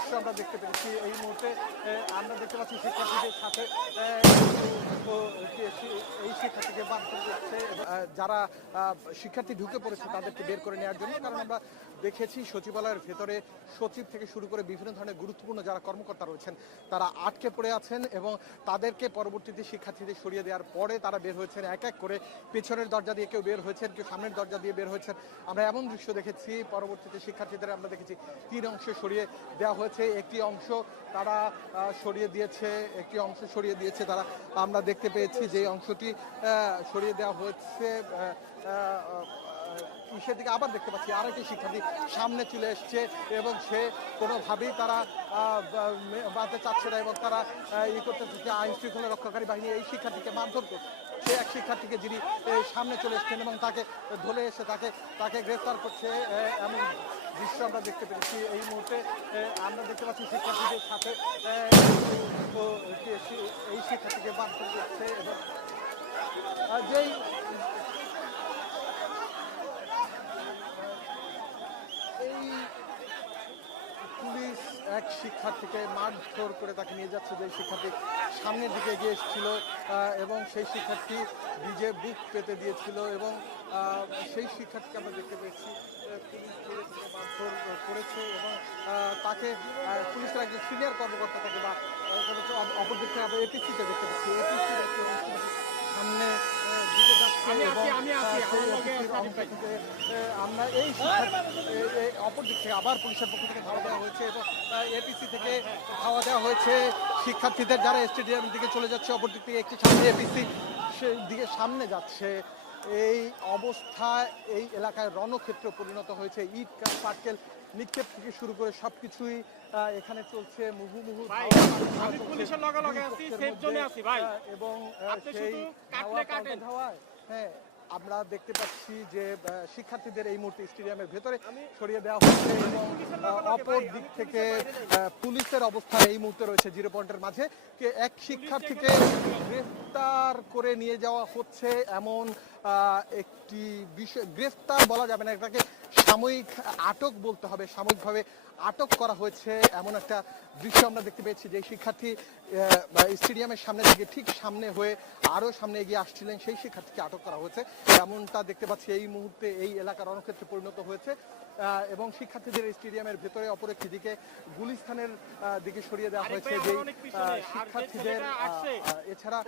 দৃশ্য আমরা দেখতে পেরেছি এই মুহূর্তে। আমরা দেখতে পাচ্ছি শিক্ষার্থীদের সাথে এই শিক্ষার্থীকে বাদ করে যাচ্ছে। যারা শিক্ষার্থী ঢুকে পড়েছে তাদেরকে বের করে নেওয়ার জন্য, কারণ আমরা দেখেছি সচিবালয়ের ভেতরে সচিব থেকে শুরু করে বিভিন্ন ধরনের গুরুত্বপূর্ণ যারা কর্মকর্তা রয়েছেন তারা আটকে পড়ে আছেন এবং তাদেরকে পরবর্তীতে শিক্ষার্থীদের সরিয়ে দেওয়ার পরে তারা বের হয়েছেন এক এক করে। পেছনের দরজা দিয়ে কেউ বের হয়েছেন, কেউ সামনের দরজা দিয়ে বের হয়েছেন। আমরা এমন দৃশ্য দেখেছি, পরবর্তীতে শিক্ষার্থীদের আমরা দেখেছি 3 অংশে সরিয়ে দেওয়া হয়েছে। একটি অংশ তারা সরিয়ে দিয়েছে তারা, আমরা দেখতে পেয়েছি যে অংশটি সরিয়ে দেওয়া হয়েছে। ইসের দিকে আবার দেখতে পাচ্ছি আরেকটি শিক্ষার্থী সামনে চলে এসছে এবং সে কোনোভাবেই তারা বাঁধতে চাচ্ছে না এবং তারা করতে চাচ্ছে। আইন শৃঙ্খলা রক্ষাকারী বাহিনী এই শিক্ষার্থীকে মারধর করছে। সে এক শিক্ষার্থীকে যিনি সামনে চলে এসছেন এবং তাকে ধরে এসে তাকে গ্রেফতার করছে, এমন দৃশ্য আমরা দেখতে পেরেছি এই মুহূর্তে। আমরা দেখতে পাচ্ছি শিক্ষার্থীদের সাথে এই শিক্ষার্থীকে বাদ করে যাচ্ছে এবং যেই পুলিশ এক শিক্ষার্থীকে মারধর করে তাকে নিয়ে যাচ্ছে, যে শিক্ষার্থী সামনের দিকে এগিয়ে এসেছিল এবং সেই শিক্ষার্থী নিজে বুক পেতে দিয়েছিল এবং সেই শিক্ষার্থীকে আমরা দেখতে পেয়েছি পুলিশ ধরে থেকে মারধর করেছে এবং তাকে পুলিশের একজন সিনিয়র কর্মকর্তা থেকে বা অপরদিকে আমরা এপিসিতে দেখতে পাচ্ছি। এপিসি সামনে দিকে যাচ্ছে এবং আমরা এই অপরদিক থেকে আবার পুলিশের পক্ষ থেকে ধাওয়া দেওয়া হয়েছে এবং এপিসি থেকে ধাওয়া দেওয়া হয়েছে শিক্ষার্থীদের যারা স্টেডিয়াম দিকে চলে যাচ্ছে। অপরদিক থেকে একটি সামনে এপিসি সেই দিকে সামনে যাচ্ছে। এই অবস্থায় এই এলাকায় রণক্ষেত্র পরিণত হয়েছে। ইট পাটকেল নিক্ষেপ থেকে শুরু করে সবকিছুই এখানে চলছে। মুহুর্মুহু এবং সেই ধাওয়ায় আমরা দেখতে পাচ্ছি যে শিক্ষার্থীদের এই মুহূর্তে স্টেডিয়ামের ভেতরে সরিয়ে দেওয়া হচ্ছে এবং অপর দিক থেকে পুলিশের অবস্থান এই মুহূর্তে রয়েছে 0 পয়েন্টের মাঝে। এক শিক্ষার্থীকে গ্রেফতার করে নিয়ে যাওয়া হচ্ছে এমন একটি বিষয়। গ্রেফতার বলা যাবে না, এটাকে সাময়িক আটক বলতে হবে। সাময়িকভাবে আটক করা হয়েছে এমন একটা দৃশ্য আমরা দেখতে পেয়েছি। যে শিক্ষার্থী স্টেডিয়ামের সামনে থেকে ঠিক সামনে হয়ে আরো সামনে এগিয়ে আসছিলেন সেই শিক্ষার্থীকে আটক করা হয়েছে এমনটা দেখতে পাচ্ছি। এই মুহূর্তে এই এলাকা রণক্ষেত্রে পরিণত হয়েছে এবং শিক্ষার্থীদের স্টেডিয়ামের ভেতরে অপর একটি দিকে গুলিস্তানের দিকে সরিয়ে দেওয়া হয়েছে। যে শিক্ষার্থীদের এছাড়া